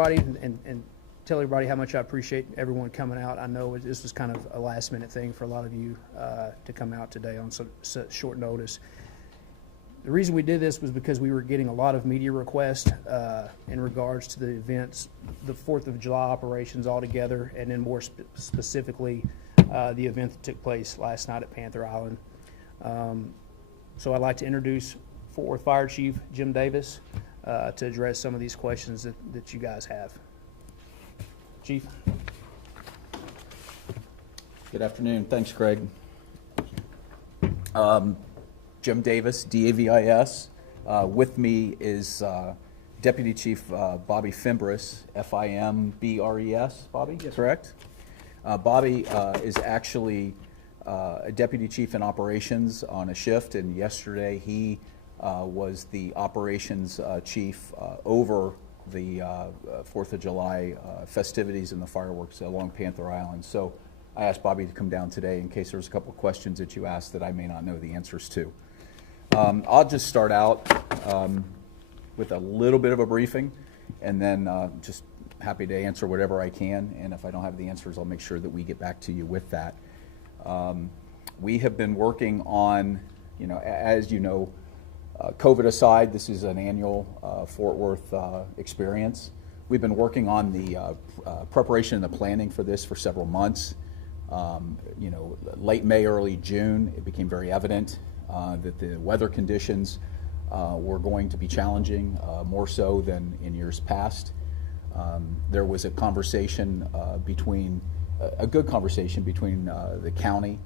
everybody and tell everybody how much I appreciate everyone coming out. I know this was kind of a last-minute thing for a lot of you to come out today on such short notice. The reason we did this was because we were getting a lot of media requests in regards to the events, the 4th of July operations altogether, and then more specifically the event that took place last night at Panther Island. So I'd like to introduce Fort Worth Fire Chief Jim Davis to address some of these questions that you guys have. Chief. Good afternoon. Thanks, Craig. Jim Davis, D-A-V-I-S. With me is Deputy Chief Bobby Fimbres, F-I-M-B-R-E-S. Bobby, yes. Correct? Bobby is actually a Deputy Chief in Operations on a shift, and yesterday he was the Operations Chief over the 4th of July festivities and the fireworks along Panther Island. So I asked Bobby to come down today in case there's a couple of questions that you asked that I may not know the answers to. I'll just start out with a little bit of a briefing, and then just happy to answer whatever I can, and if I don't have the answers, I'll make sure that we get back to you with that. We have been working on, as you know, COVID aside, this is an annual Fort Worth experience. We've been working on the preparation and the planning for this for several months. Late May, early June, it became very evident that the weather conditions were going to be challenging, more so than in years past. There was a conversation a good conversation between the county,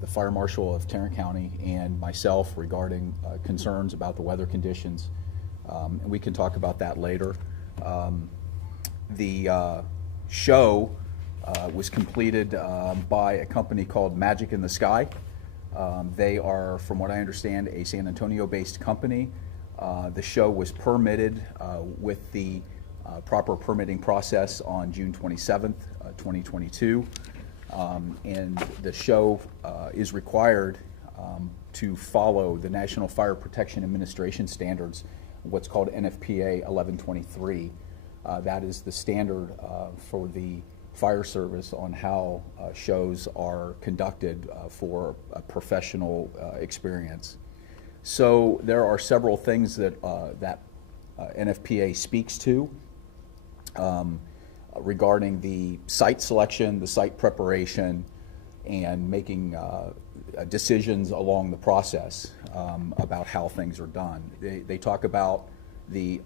the fire marshal of Tarrant County, and myself regarding concerns about the weather conditions. And we can talk about that later. The show was completed by a company called Magic in the Sky. They are, from what I understand, a San Antonio-based company. The show was permitted with the proper permitting process on June 27th, 2022. And the show is required to follow the National Fire Protection Administration standards, what's called NFPA 1123. That is the standard for the fire service on how shows are conducted for a professional experience. So there are several things that NFPA speaks to regarding the site selection, the site preparation, and making decisions along the process about how things are done. They talk about the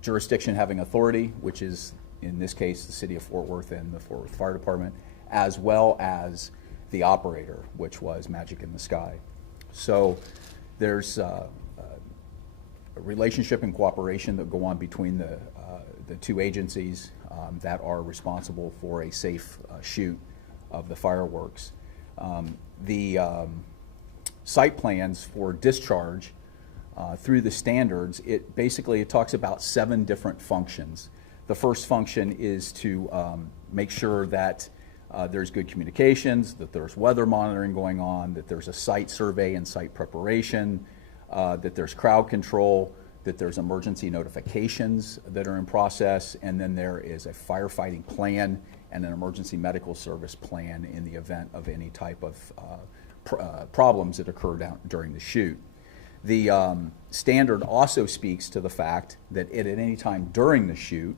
jurisdiction having authority, which is in this case the City of Fort Worth and the Fort Worth Fire Department, as well as the operator, which was Magic in the Sky. So there's a relationship and cooperation that go on between the two agencies that are responsible for a safe shoot of the fireworks. The site plans for discharge through the standards, it talks about 7 different functions. The first function is to make sure that there's good communications, that there's weather monitoring going on, that there's a site survey and site preparation, that there's crowd control, that there's emergency notifications that are in process, and then there is a firefighting plan and an emergency medical service plan in the event of any type of problems that occur during the shoot. The standard also speaks to the fact that at any time during the shoot,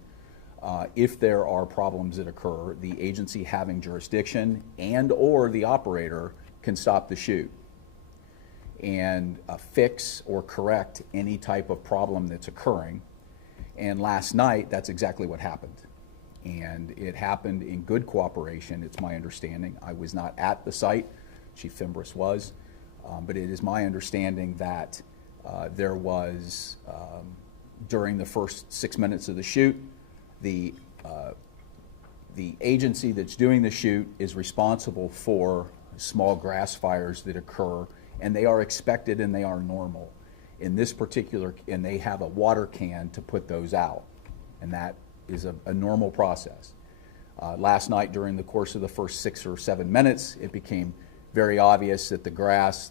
if there are problems that occur, the agency having jurisdiction and or the operator can stop the shoot and fix or correct any type of problem that's occurring. And last night, that's exactly what happened. And it happened in good cooperation, it's my understanding. I was not at the site, Chief Fimbres was, but it is my understanding that there was, during the first 6 minutes of the shoot, the agency that's doing the shoot is responsible for small grass fires that occur, and they are expected and they are normal. In this particular, and they have a water can to put those out, and that is a normal process. Last night, during the course of the first 6 or 7 minutes, it became very obvious that the grass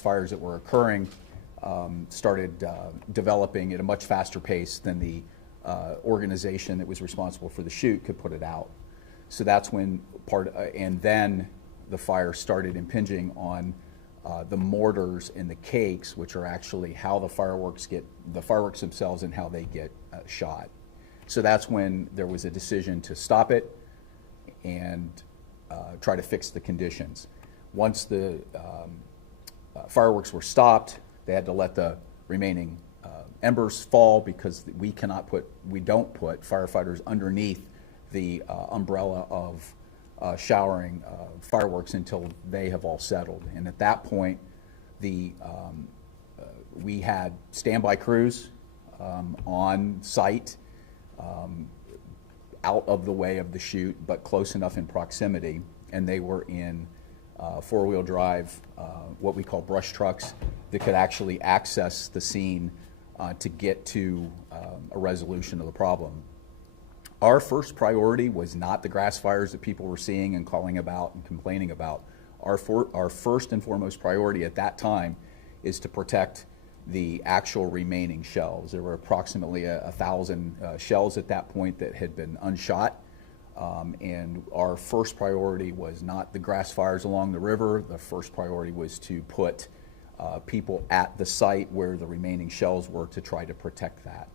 fires that were occurring started developing at a much faster pace than the organization that was responsible for the chute could put it out. So that's when and then the fire started impinging on the mortars and the cakes, which are actually how the fireworks themselves and how they get shot. So that's when there was a decision to stop it and try to fix the conditions. Once the fireworks were stopped, they had to let the remaining embers fall, because we don't put firefighters underneath the umbrella of showering fireworks until they have all settled. And at that point, we had standby crews on site, out of the way of the chute, but close enough in proximity, and they were in four-wheel drive, what we call brush trucks, that could actually access the scene to get to a resolution of the problem. Our first priority was not the grass fires that people were seeing and calling about and complaining about. Our first and foremost priority at that time is to protect the actual remaining shells. There were approximately 1,000 shells at that point that had been unshot. And our first priority was not the grass fires along the river. The first priority was to put people at the site where the remaining shells were to try to protect that.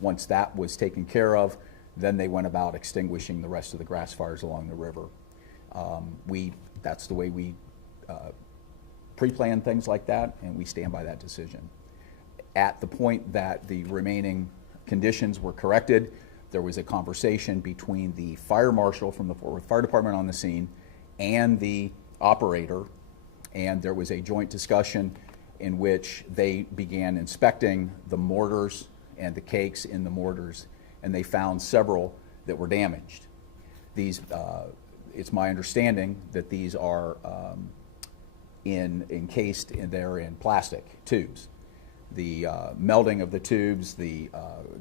Once that was taken care of, then they went about extinguishing the rest of the grass fires along the river. That's the way we pre-plan things like that, and we stand by that decision. At the point that the remaining conditions were corrected, there was a conversation between the fire marshal from the Fort Worth Fire Department on the scene and the operator, and there was a joint discussion in which they began inspecting the mortars and the cakes in the mortars, and they found several that were damaged. These, it's my understanding that these are encased, and they're in plastic tubes. The melding of the tubes, the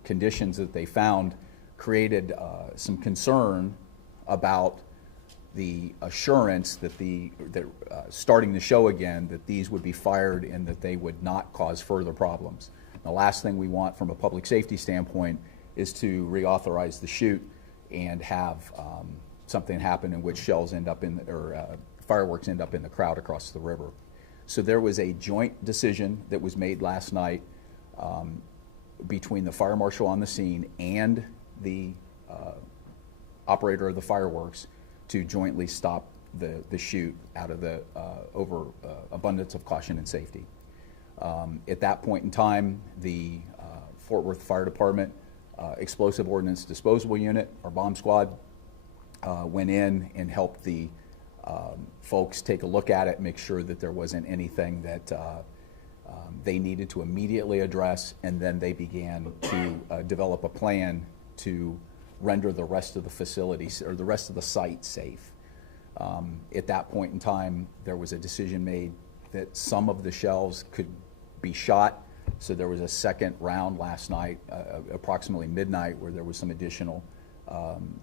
conditions that they found created some concern about the assurance that starting the show again, that these would be fired and that they would not cause further problems. The last thing we want from a public safety standpoint is to reauthorize the chute and have something happen in which shells end up fireworks end up in the crowd across the river. So there was a joint decision that was made last night between the fire marshal on the scene and the operator of the fireworks to jointly stop the chute out of the abundance of caution and safety. At that point in time, the Fort Worth Fire Department Explosive Ordnance Disposal Unit, or bomb squad, went in and helped the folks take a look at it, make sure that there wasn't anything that they needed to immediately address, and then they began to develop a plan to render the rest of the facilities or the rest of the site safe. At that point in time, there was a decision made that some of the shells could be shot, so there was a second round last night, approximately midnight, where there was some additional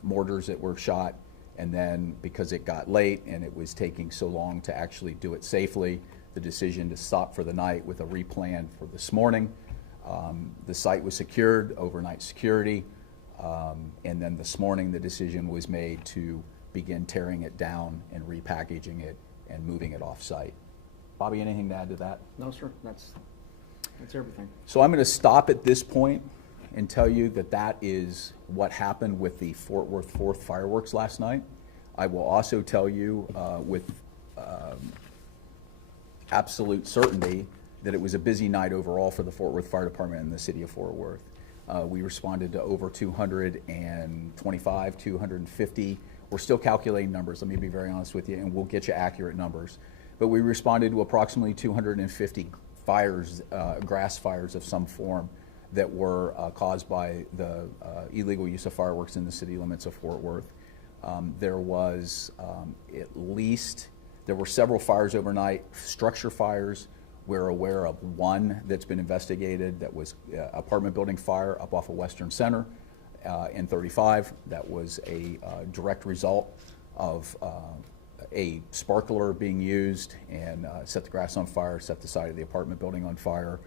mortars that were shot. And then because it got late and it was taking so long to actually do it safely, the decision to stop for the night with a replan for this morning. The site was secured, overnight security, and then this morning the decision was made to begin tearing it down and repackaging it and moving it off site. Bobby, anything to add to that? No, sir. That's everything. So I'm going to stop at this point and tell you that that is what happened with the Fort Worth 4th fireworks last night. I will also tell you with absolute certainty that it was a busy night overall for the Fort Worth Fire Department in the city of Fort Worth. We responded to over 225, 250. We're still calculating numbers, let me be very honest with you, and we'll get you accurate numbers. But we responded to approximately 250 fires, grass fires of some form, that were caused by the illegal use of fireworks in the city limits of Fort Worth. There was there were several fires overnight, structure fires. We're aware of one that's been investigated that was apartment building fire up off of Western Center in 35. That was a direct result of a sparkler being used and set the grass on fire, set the side of the apartment building on fire.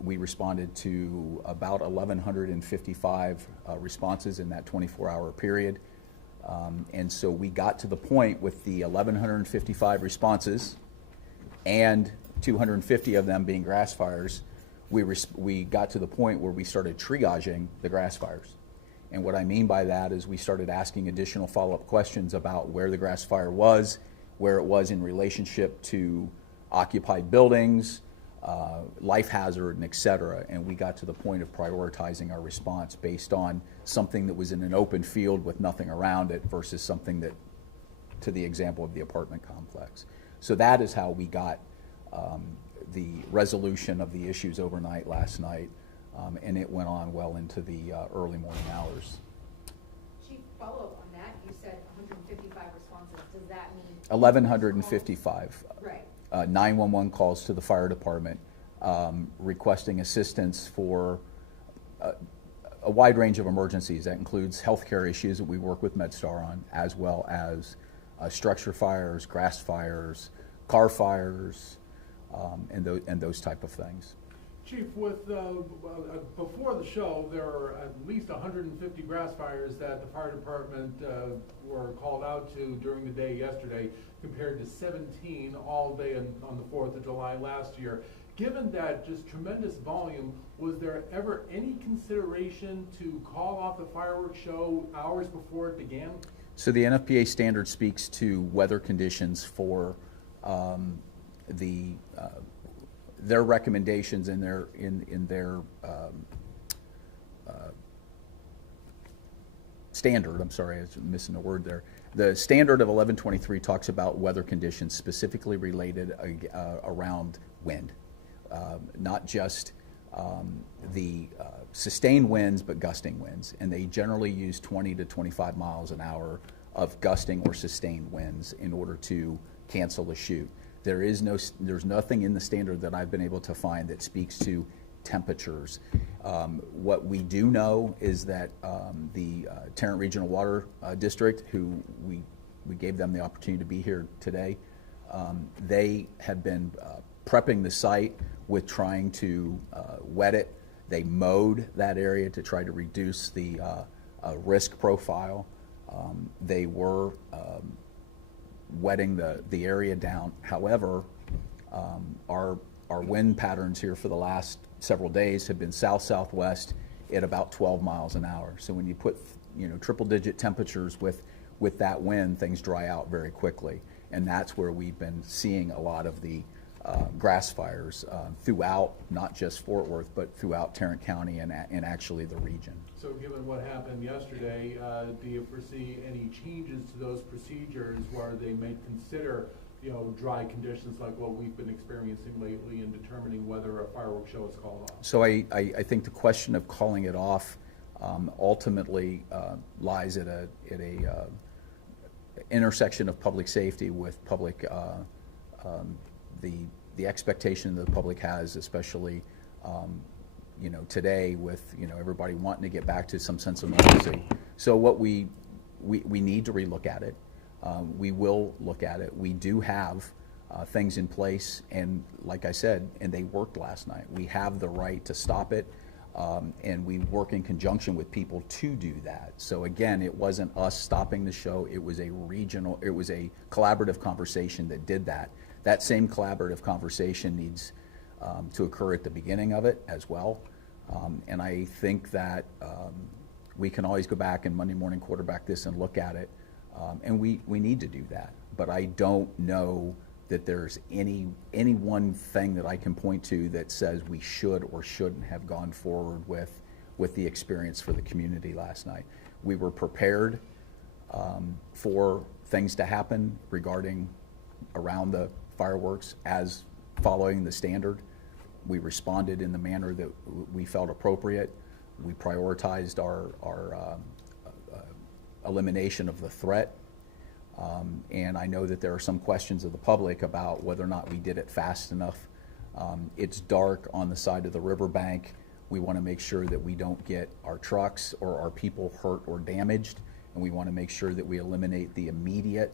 We responded to about 1,155 responses in that 24-hour period. And so we got to the point with the 1,155 responses and 250 of them being grass fires, we got to the point where we started triaging the grass fires. And what I mean by that is we started asking additional follow-up questions about where the grass fire was, where it was in relationship to occupied buildings, life hazard, and et cetera. And we got to the point of prioritizing our response based on something that was in an open field with nothing around it versus something that, to the example of the apartment complex. So that is how we got the resolution of the issues overnight last night, and it went on well into the early morning hours. Chief, follow up on that. You said 155 responses. Does that mean 1,155. Right. 911 calls to the fire department requesting assistance for a wide range of emergencies. That includes healthcare issues that we work with MedStar on, as well as structure fires, grass fires, car fires, and those type of things. Chief, with before the show, there are at least 150 grass fires that the fire department were called out to during the day yesterday, compared to 17 all day on the 4th of July last year. Given that just tremendous volume, was there ever any consideration to call off the fireworks show hours before it began? So the NFPA standard speaks to weather conditions for their recommendations in their standard. I'm sorry, I was missing a word there. The standard of 1123 talks about weather conditions specifically related around wind, not just the sustained winds, but gusting winds, and they generally use 20 to 25 miles an hour of gusting or sustained winds in order to cancel the shoot. There's nothing in the standard that I've been able to find that speaks to temperatures. What we do know is that the Tarrant Regional Water District, who we gave them the opportunity to be here today, they have been prepping the site with trying to wet it. They mowed that area to try to reduce the risk profile. They were wetting the area down. However, our wind patterns here for the last several days have been south-southwest at about 12 miles an hour. So when you put triple-digit temperatures with that wind, things dry out very quickly, and that's where we've been seeing a lot of the grass fires throughout, not just Fort Worth, but throughout Tarrant County and actually the region. So given what happened yesterday, do you foresee any changes to those procedures where they may consider dry conditions like what we've been experiencing lately in determining whether a fireworks show is called off? So I think the question of calling it off ultimately lies at a intersection of public safety with public the expectation that the public has, especially today with everybody wanting to get back to some sense of normalcy. So what we need to relook at it. We will look at it. We do have things in place, and like I said, and they worked last night. We have the right to stop it, and we work in conjunction with people to do that. So again, it wasn't us stopping the show. It was a collaborative conversation that did that. That same collaborative conversation needs to occur at the beginning of it as well. And I think that we can always go back and Monday morning quarterback this and look at it. And we need to do that. But I don't know that there's any one thing that I can point to that says we should or shouldn't have gone forward with the experience for the community last night. We were prepared for things to happen regarding around the fireworks as following the standard. We responded in the manner that we felt appropriate. We prioritized our elimination of the threat. And I know that there are some questions of the public about whether or not we did it fast enough. It's dark on the side of the riverbank. We want to make sure that we don't get our trucks or our people hurt or damaged. And we want to make sure that we eliminate the immediate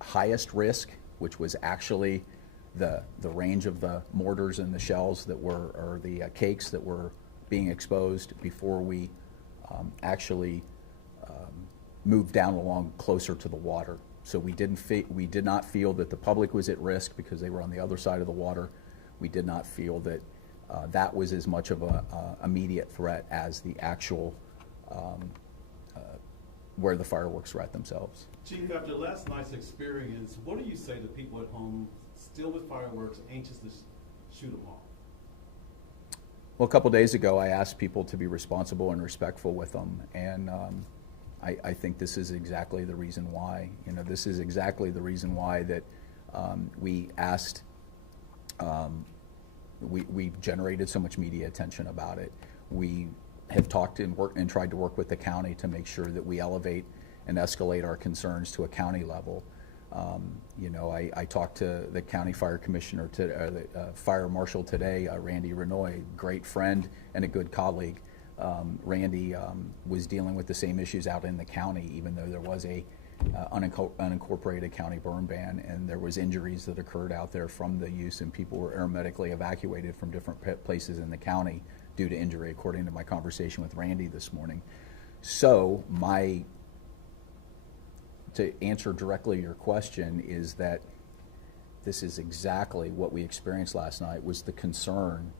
highest risk, which was actually the range of the mortars and the shells that were, or the cakes that were being exposed before we actually moved down along closer to the water. So we did not feel that the public was at risk because they were on the other side of the water. We did not feel that that was as much of a immediate threat as the actual where the fireworks were at themselves. Chief, after last night's experience, what do you say to people at home still with fireworks, anxious to shoot them off? Well, a couple days ago, I asked people to be responsible and respectful with them, and I think this is exactly the reason why. You know, this is exactly the reason why that we asked. We generated so much media attention about it. We have talked and worked and tried to work with the county to make sure that we elevate and escalate our concerns to a county level. You know, I talked to the county fire commissioner, the fire marshal today, Randy Renoy, great friend and a good colleague. Randy was dealing with the same issues out in the county, even though there was a unincorporated county burn ban, and there was injuries that occurred out there from the use, and people were aeromedically evacuated from different places in the county due to injury, according to my conversation with Randy this morning. So to answer directly your question is that this is exactly what we experienced last night, was the concern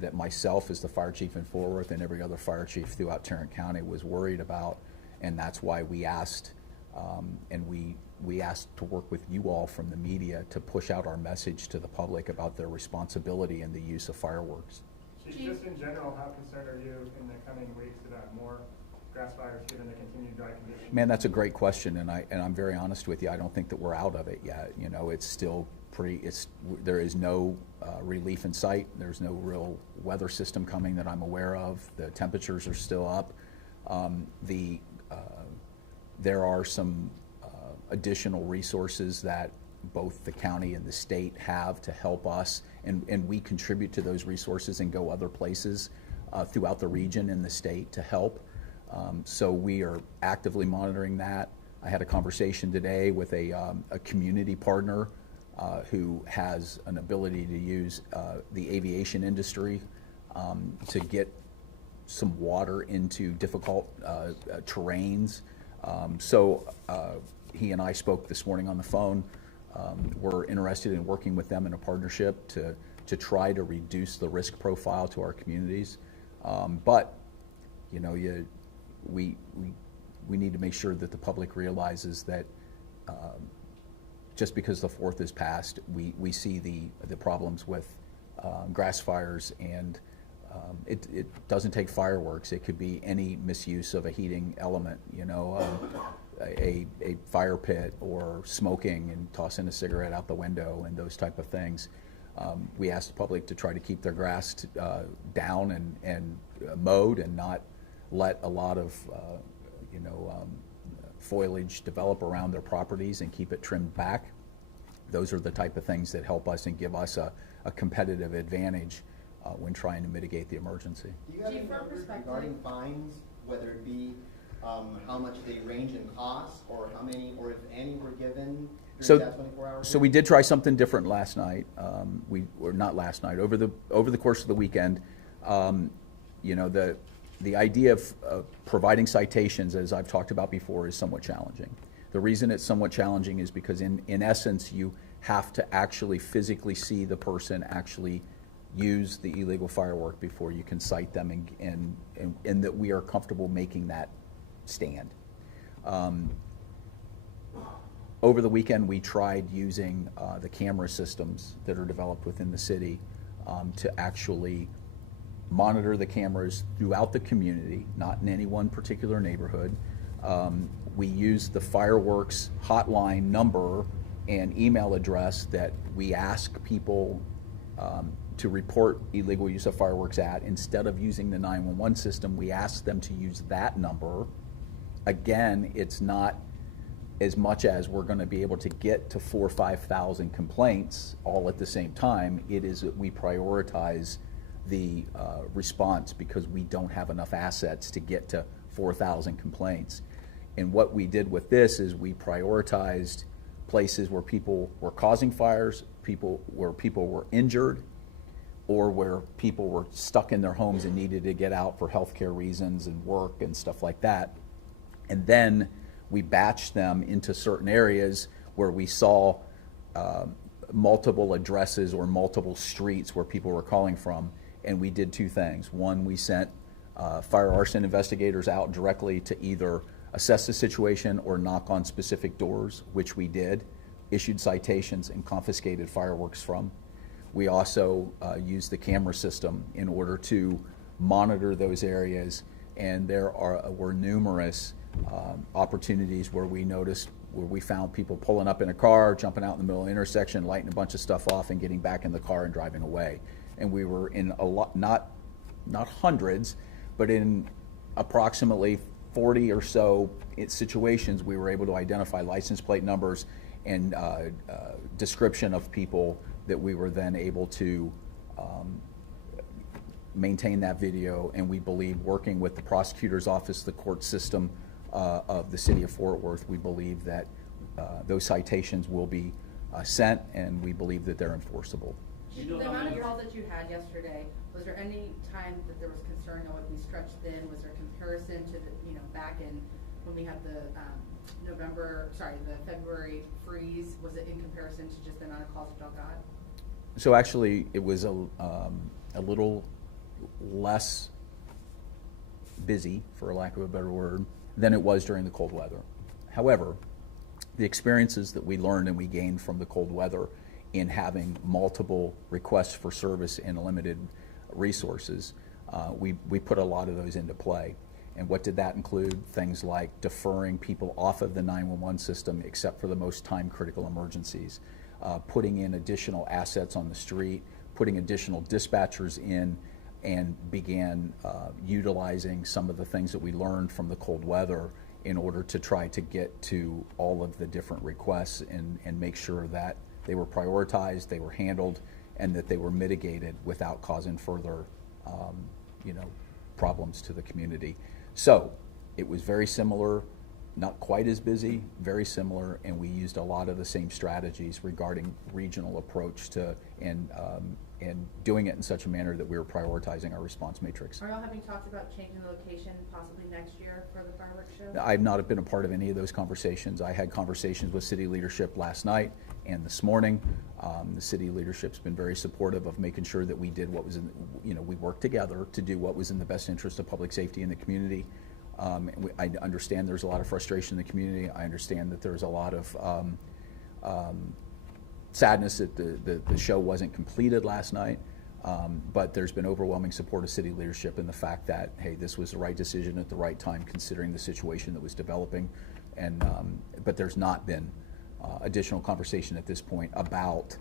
that myself as the fire chief in Fort Worth and every other fire chief throughout Tarrant County was worried about, and that's why we asked, and we asked to work with you all from the media to push out our message to the public about their responsibility in the use of fireworks. Chief, just in general, how concerned are you in the coming weeks about more grass fires given the continued dry conditions? Man, that's a great question, and I'm very honest with you. I don't think that we're out of it yet. You know, it's still there is no relief in sight. There's no real weather system coming that I'm aware of. The temperatures are still up. There are some additional resources that both the county and the state have to help us, and we contribute to those resources and go other places throughout the region and the state to help. So we are actively monitoring that. I had a conversation today with a community partner who has an ability to use the aviation industry to get some water into difficult terrains. So he and I spoke this morning on the phone. We're interested in working with them in a partnership to try to reduce the risk profile to our communities. But you know, we need to make sure that the public realizes that just because the 4th is passed, we see the problems with grass fires, and it doesn't take fireworks. It could be any misuse of a heating element, you know, a fire pit or smoking and tossing a cigarette out the window and those type of things. We ask the public to try to keep their grass down and mowed, and not let a lot of foliage develop around their properties, and keep it trimmed back. Those are the type of things that help us and give us a competitive advantage when trying to mitigate the emergency. Do you have any numbers regarding fines, whether it be how much they range in cost, or how many, or if any, were given during that 24 hours? So we did try something different last night. Not last night, over the course of the weekend. You know, the idea of providing citations, as I've talked about before, is somewhat challenging. The reason it's somewhat challenging is because in essence, you have to actually physically see the person actually use the illegal firework before you can cite them, and that we are comfortable making that stand. Over the weekend, we tried using the camera systems that are developed within the city to actually monitor the cameras throughout the community, not in any one particular neighborhood. We used the fireworks hotline number and email address that we ask people to report illegal use of fireworks at. Instead of using the 911 system, we ask them to use that number. Again, it's not as much as we're going to be able to get to 4,000 or 5,000 complaints all at the same time. It is that we prioritize the response, because we don't have enough assets to get to 4,000 complaints. And what we did with this is we prioritized places where people were causing fires, where people were injured, or where people were stuck in their homes and needed to get out for healthcare reasons and work and stuff like that. And then we batched them into certain areas where we saw multiple addresses or multiple streets where people were calling from, and we did two things. One, we sent fire arson investigators out directly to either assess the situation or knock on specific doors, which we did, issued citations and confiscated fireworks from. We also used the camera system in order to monitor those areas, and there were numerous opportunities where we found people pulling up in a car, jumping out in the middle of the intersection, lighting a bunch of stuff off and getting back in the car and driving away. And we were in a lot, not hundreds, but in approximately 40 or so situations, we were able to identify license plate numbers and description of people that we were then able to maintain that video. And we believe, working with the prosecutor's office, the court system of the city of Fort Worth, we believe that those citations will be sent, and we believe that they're enforceable. The amount of calls that you had yesterday, was there any time that there was concern that would be stretched thin? Was there comparison to the, back in when we had the the February freeze? Was it in comparison to just the amount of calls that y'all got? So actually, it was a little less busy, for lack of a better word, than it was during the cold weather. However, the experiences that we learned and we gained from the cold weather in having multiple requests for service and limited resources, we put a lot of those into play. And what did that include? Things like deferring people off of the 911 system except for the most time-critical emergencies, putting in additional assets on the street, putting additional dispatchers in, and began utilizing some of the things that we learned from the cold weather in order to try to get to all of the different requests and make sure that they were prioritized, they were handled, and that they were mitigated without causing further problems to the community. So it was very similar, not quite as busy, very similar, and we used a lot of the same strategies regarding regional approach to and doing it in such a manner that we were prioritizing our response matrix. Are y'all having talked about changing the location possibly next year for the fireworks show? I've not been a part of any of those conversations. I had conversations with city leadership last night and this morning. The city leadership's been very supportive of making sure that we did what was we worked together to do what was in the best interest of public safety in the community. I understand there's a lot of frustration in the community. I understand that there's a lot of sadness that the show wasn't completed last night, but there's been overwhelming support of city leadership in the fact that, hey, this was the right decision at the right time considering the situation that was developing, and but there's not been additional conversation at this point about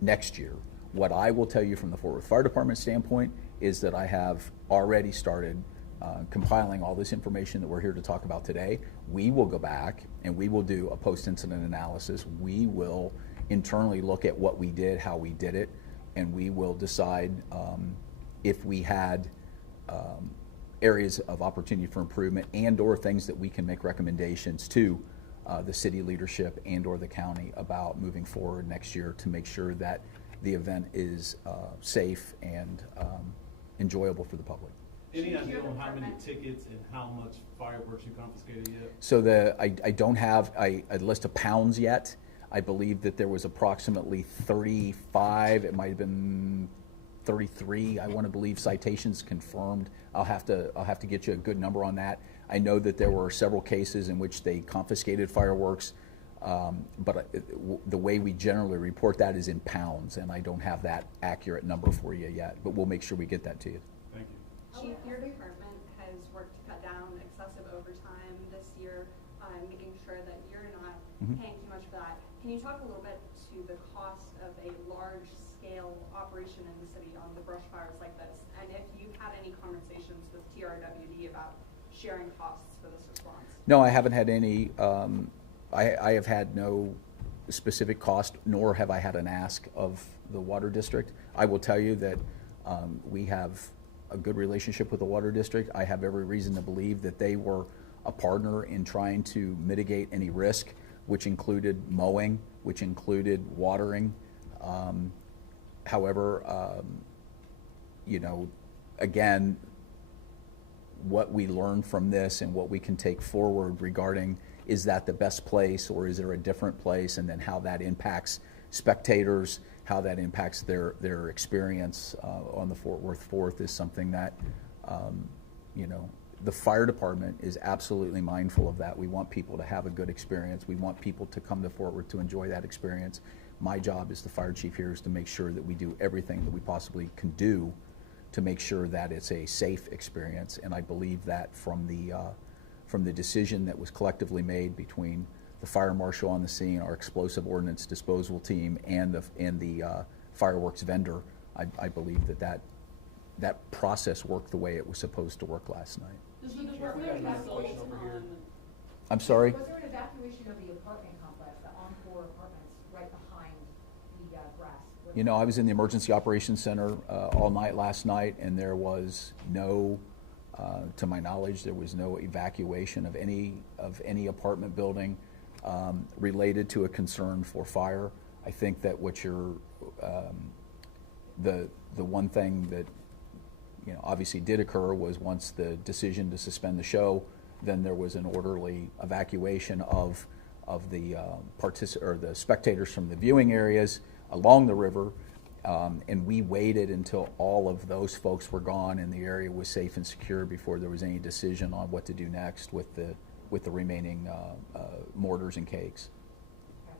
next year. What I will tell you from the Fort Worth Fire Department standpoint is that I have already started compiling all this information that we're here to talk about today. We will go back and we will do a post-incident analysis. We will internally look at what we did, how we did it, and we will decide if we had areas of opportunity for improvement and or things that we can make recommendations to the city leadership and or the county about moving forward next year to make sure that the event is safe and enjoyable for the public. Any idea on how many tickets and how much fireworks you confiscated yet? So I don't have a list of pounds yet. I believe that there was approximately 35, it might have been 33, I want to believe, citations confirmed. I'll have to get you a good number on that. I know that there were several cases in which they confiscated fireworks, but the way we generally report that is in pounds, and I don't have that accurate number for you yet, but we'll make sure we get that to you. Thank you. Chief, your department has worked to cut down excessive overtime this year, making sure that you're not paying too much for that. Can you talk a little bit to the cost of a large-scale operation in the city on the brush fires like this, and if you've had any conversations with TRWD about sharing costs for this response? No, I haven't had any. I have had no specific cost, nor have I had an ask of the water district. I will tell you that we have a good relationship with the water district. I have every reason to believe that they were a partner in trying to mitigate any risk which included mowing, which included watering. However, you know, again, what we learn from this and what we can take forward regarding, is that the best place or is there a different place, and then how that impacts spectators, how that impacts their experience on the Fort Worth 4th is something that, you know, the fire department is absolutely mindful of that. We want people to have a good experience. We want people to come to Fort Worth to enjoy that experience. My job as the fire chief here is to make sure that we do everything that we possibly can do to make sure that it's a safe experience. And I believe that from the decision that was collectively made between the fire marshal on the scene, our explosive ordnance disposal team, and the fireworks vendor, I believe that process worked the way it was supposed to work last night. Does the department consult on? I'm sorry? Was there an evacuation of the apartment complex, the Encore apartments, right behind the grass? You know, I was in the Emergency Operations Center all night last night, and there was no, to my knowledge, there was no evacuation of any apartment building related to a concern for fire. I think that what you're, the one thing that, you know, obviously did occur was once the decision to suspend the show, then there was an orderly evacuation of the the spectators from the viewing areas along the river, and we waited until all of those folks were gone and the area was safe and secure before there was any decision on what to do next with the remaining mortars and cakes.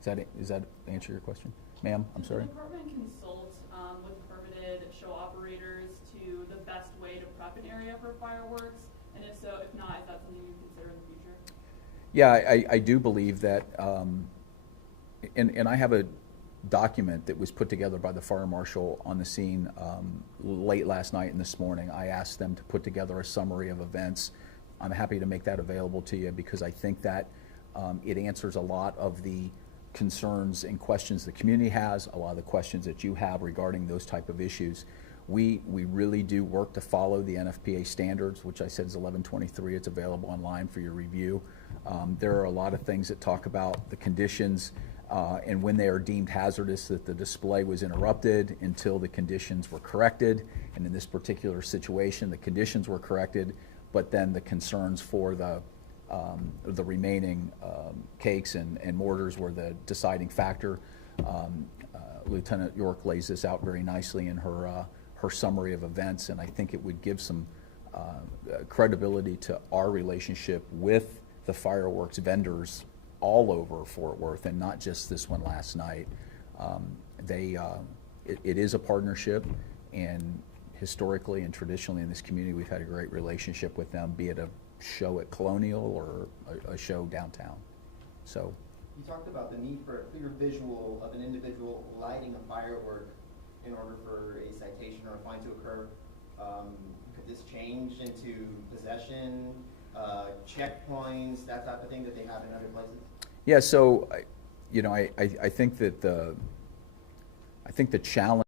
Does that answer your question, ma'am? I'm sorry. Does the department consult with permitted show operators to the best way to prep an area for fireworks? And if so, if not, is that something you consider in the future? Yeah, I do believe that, and I have a document that was put together by the fire marshal on the scene late last night and this morning. I asked them to put together a summary of events. I'm happy to make that available to you because I think that it answers a lot of the concerns and questions the community has, a lot of the questions that you have regarding those type of issues. We really do work to follow the NFPA standards, which I said is 1123. It's available online for your review. There are a lot of things that talk about the conditions and when they are deemed hazardous, that the display was interrupted until the conditions were corrected. And in this particular situation, the conditions were corrected, but then the concerns for the remaining cakes and mortars were the deciding factor. Lieutenant York lays this out very nicely in her summary of events, and I think it would give some credibility to our relationship with the fireworks vendors all over Fort Worth, and not just this one last night. It is a partnership, and historically and traditionally in this community, we've had a great relationship with them, be it a show at Colonial or a show downtown. So, you talked about the need for a clear visual of an individual lighting a firework in order for a citation or a fine to occur. Could this change into possession, checkpoints, that type of thing that they have in other places? Yeah, so, you know, I think that the challenge